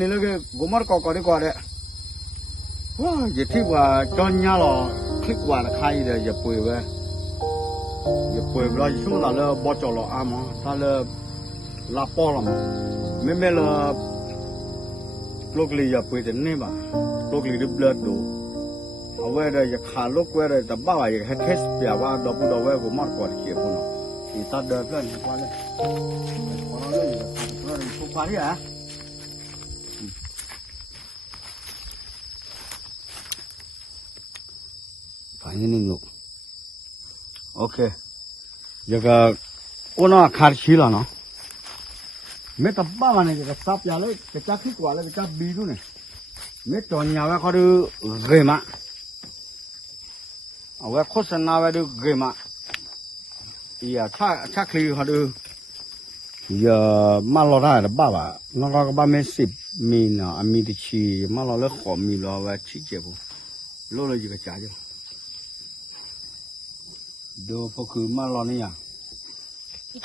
นี่เลยกูมัดก่อดีกว่าเลยว้าอย่าที่ว่าจอนยาหรอคลิกว่าใครเลยอย่าป่วยเว้ยอย่าป่วยเราช่วงนั้นเลยบ่จอเราอามาถ้าเลยลาปอละมั้งไม่เลยลูกลีอย่าป่วยแต่นี่บ่ลูกลีดิบเลือดดูเอาไว้เลยอย่าขาลูกไว้เลยแต่บ้าอย่าให้เทสเปียว่าดอกบุดเอาไว้กูมัดก่อนเกี่ยวพุ่นอีตาเดินเพื่อนพอเลยพอเลยพอเลยพอดีอ่ะไปนี่ลูกโอเคอย่างก็โอ้น่าขาดชีแล้วเนาะไม่ต้องบ้ามันเนี่ยจะซับยาเลยจะจับขี้กว่าเลยจะจับบีดูเนี่ยไม่ตอนยาว่าเขาดูเกมะเอาไว้โฆษณาไว้ดูเกมะอย่าถ้าคลีเขาดูอย่ามาลอได้หรือบ้าบ่ะน้องก็บ้าไม่สิบมีนะมีดิชีมาลอเลิกขอมีลอไว้ชี้เจ็บโลเลยจะกระจายจ้ะดูพวกคือมาลอนี่อ่ะ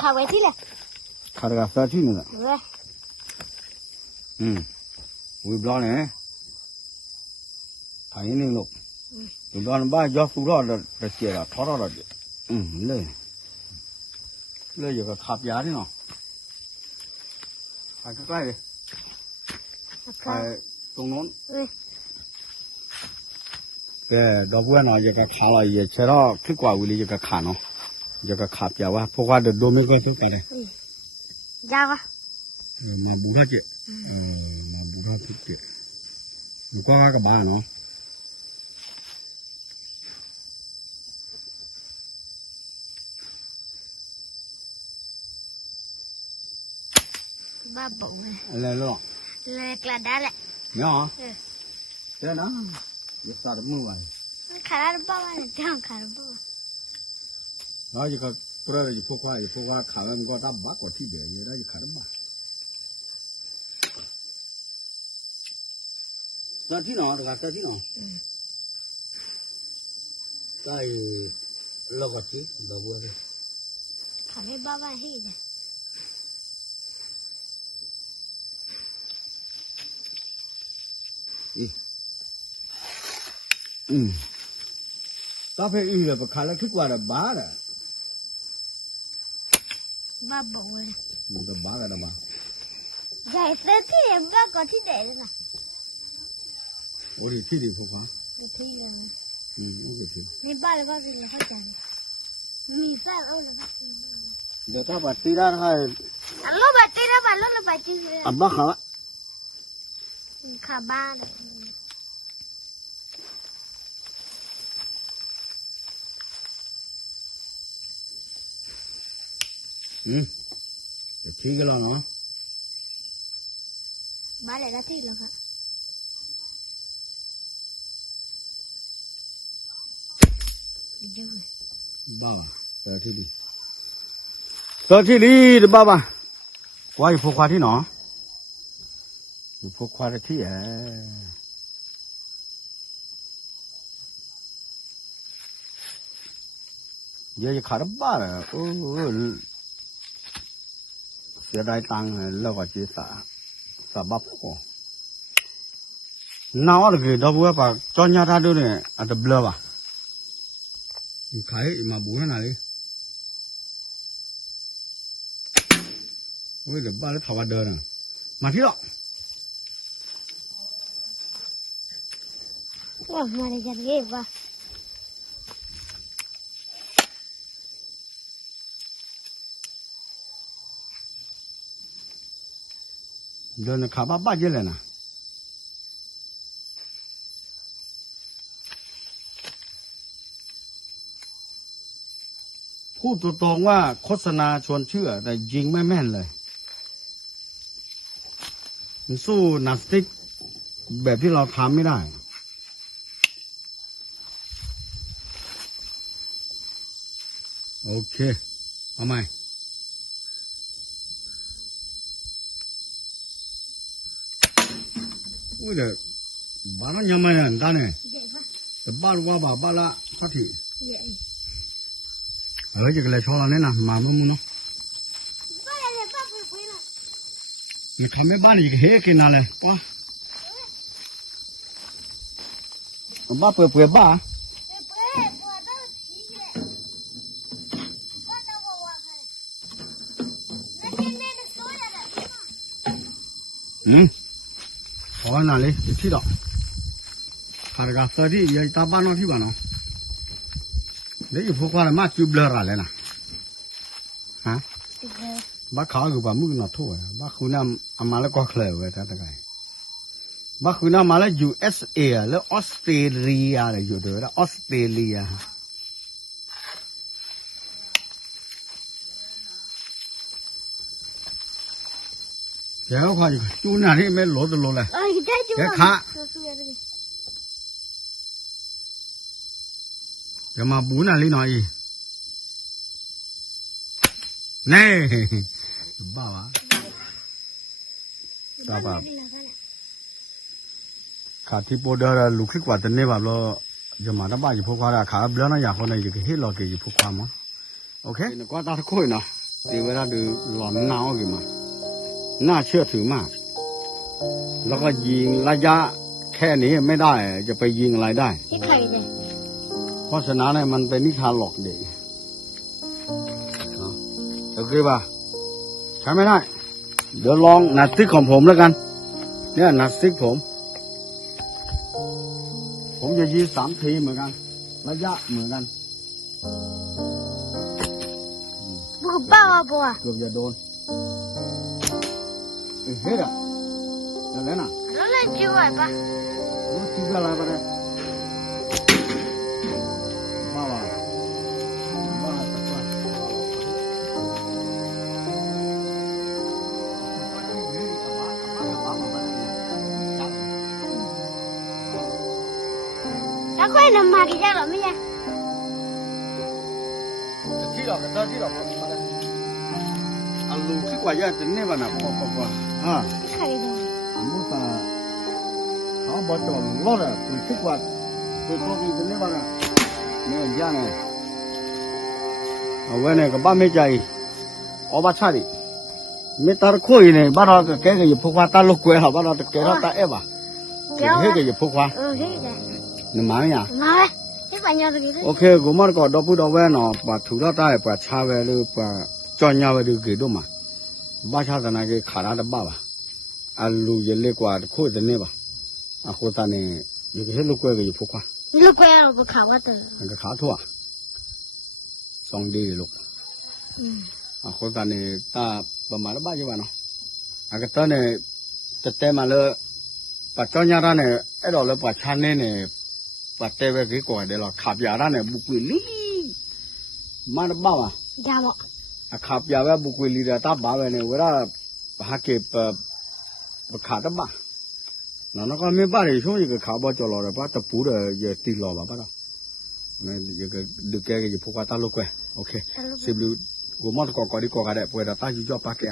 ข้าวไว้ที่เลยข้าวกาแฟที่นี่แหละวิบล้อเนี่ยถ่ายนี่ลูกวิบล้อบ้านยอดสุดรอดจะเสียละท้อรอดเลยอยู่กับขับยาที่เนาะถ่ายใกล้ๆเลยถ่ายตรงโน้นแกดอกบัวเนาะอยู่กับขาลอยอยู่เชื่อคลิกว่าวิลีอยู่กับขาเนาะอยู่กับขับยาว่าพวกว่าเดินดูไม่ก็ทุกข์เลยยาวะมาบูราเจมาบูราทุกเจอยู่ก็ว่ากับบ้านเนาะบ้าบ่เลยอะไรล่ะเลยกระดาษแหละเนาะเจ้านะอย่าสาดมือไว้ขาดบ้าวันเจ้าขาดบ้าแล้วอยู่ก็กระไรอยู่พวกว่าขาแล้วมันก็รับบ้ากว่าที่เดียวอยู่ได้อยู่ขาดบ้าตอนที่หนอตอนที่หนอได้เราก็ที่ดอกบัวเลยขาดบ้าวันที่เนี่ยตาเพื่อเลยไปขาแล้วคิดว่าบ้าเลยบ้าบ่เลยมันจะบ้ากันนะบ้าใหญ่เต็มที่เลยบ้าก่อนที่เด็ดนะโอ้ยที่ดีพวกว่าที่เลยโอเคนี่บ้าเลยบ้าเลยเข้าใจมีแฟนเอาเลยเดี๋ยวถ้าบัตรตีได้ให้ลูกบัตรตีได้บ้านลูกบัตรจีอับบ้าขาขาบ้านจะทิ้งกันแล้วเนาะบ้านไหนก็ทิ้งแล้วค่ะบ้าแต่ที่ดีแต่ที่ดีเดี๋ยวบ้าว่าอยู่พวกควาที่หนออยู่พวกควาที่เยอะจะขาดบ้าเลยโอ้เสียดายตังค์แล้วก็จีสาบับพอน้าว่าเลยดอกบัวปะจอนยาตาดูเนี่ยอาจจะเบลอป่ะขายมาบูนั่นอะไรโอ้ยเดี๋ยวบ้าแล้วถาวรเดินมาที่หรอว่ามาเลยจะเก็บว่ะเดินขาบ้าเยอะเลยนะพูดตรงๆว่าโฆษณาชวนเชื่อแต่ยิงไม่แม่นเลยมันสู้หนังสติ๊กแบบที่เราทำไม่ได้โอเคเอาไหมอุ้ยเดี๋ยวบ้านยังไม่เห็นกันเนี่ยแต่บ้านว่าบ้านละสักทีจะกันเลยชอบเราเนี่ยนะมาเมื่อมึงเนาะ你看没把你黑给拿来，哇！我把不把。好哪里？你去到？看这个色的也大半张去吧喏。那一幅画的嘛就不了来了，啊？把考个把木拿脱呀，把湖南阿妈来搞出来喂，他这个。把湖南马来 USA 啊，了 Australia 了有的了 Australia。这个话就那里没落来。啊，你再别看。干嘛不那里哪里？那，爸爸，爸爸。ขาที่ปวดเดอลูกคลิกว่าแต่เนี่ยแบบเราจะมาตั้งบ้านอยู่พวกเขาขาเบลน่ะอย่างคนในอยู่ที่ให้เราเกี่ยวพวกความมั้งโอเคก็ตาทุกคนเนาะตีเวลาดูหลอนหนาวกี่มาน่าเชื่อถือมากแล้วก็ยิงระยะแค่นี้ไม่ได้จะไปยิงอะไรได้ ที่ไข่เลย เพราะฉะนั้นเนี่ยมันเป็นนิทานหลอกเด็กโอเคป่ะใช้ไม่ได้เดี๋ยวลองนัดซิกของผมแล้วกันเนี่ยนัดซิกผมจะยิง3 ทีเหมือนกันระยะเหมือนกัน บุกบ้าบัว เกือบจะโดนเฮ้ยอ่ะนั่นแหละน่ะ แล้วเลยจิ้วไอ้ปะ รู้ที่อะไรปะเนี่ยบ้าตะกอนแล้วค่อยนำมากี่เจ้าหรอไม่ใช่ ที่เราก็ที่เราอันลูกที่กว่าจะเนี่ยบ้าน่ะปออ่า ที่ไข่เลย มุตาเขาบอกจอดรถอ่ะคุณคิดว่าตัวนี้จะเนี่ยบ้าน่ะเนี่ยย่าเนี่ยเอาไว้เนี่ยก็บ้าไม่ใจเอาบ้าชาดิไม่ตาคุยเนี่ยบ้านเราแกก็อยู่พวกว่าตาลูกเกลือบ้านเราแกเราตาเอ๋บ่ะแกก็อยู่พวกว่า เฮ้ยเลย นี่มาเนี่ย มาที่ปัญญาตรงนี้ โอเคกูมันก็ดอกพูดเอาไว้เนาะปะถูกแล้วได้ปะชาไว้หรือปะจอนยาไว้ดูกี่ดูมาบ้าชาตนาเกขาดได้บ้าบ่ะอันลูกยังเล็กกว่าโคตรเนี่ยบ่ะอ่ะโคตรเนี่ยอยู่ที่ลูกเกลือก็อยู่พวกว่า ลูกแก้วบุกเขาว่าตัว มันก็ขาทั่ว2 ดีลูกอ่ะโคตรเนี่ยตาประมาณบ้าจีบ้าเนาะอ่ะก็ตอนเนี่ยจะเต็มมาเลยปะจอนยาด้านเนี่ยไอ้ดอกเลยปะชาเนี่ยปัตเตเวกิก่อนเดี๋ยวเราขับยาด้านเนี่ยบุกวิลีมันบ้าว่ะ ยาบอก ขับยาเวบุกวิลีเดี๋ยวตาบ้าเวเนี่ยเวลาหาเก็บขาดบ้านั่นก็ไม่บ้าเลยช่วงนี้ก็ขับบ้าจอดรอเลยป้าตะปูเดี๋ยวตีรอบ้าป้าเนี่ยยังก็ดูแกก็อยู่พวกตาลูกเว้ยโอเคสิบลูกกูมันก็ดีกว่ากันได้พวกเราตาอยู่จอปากแก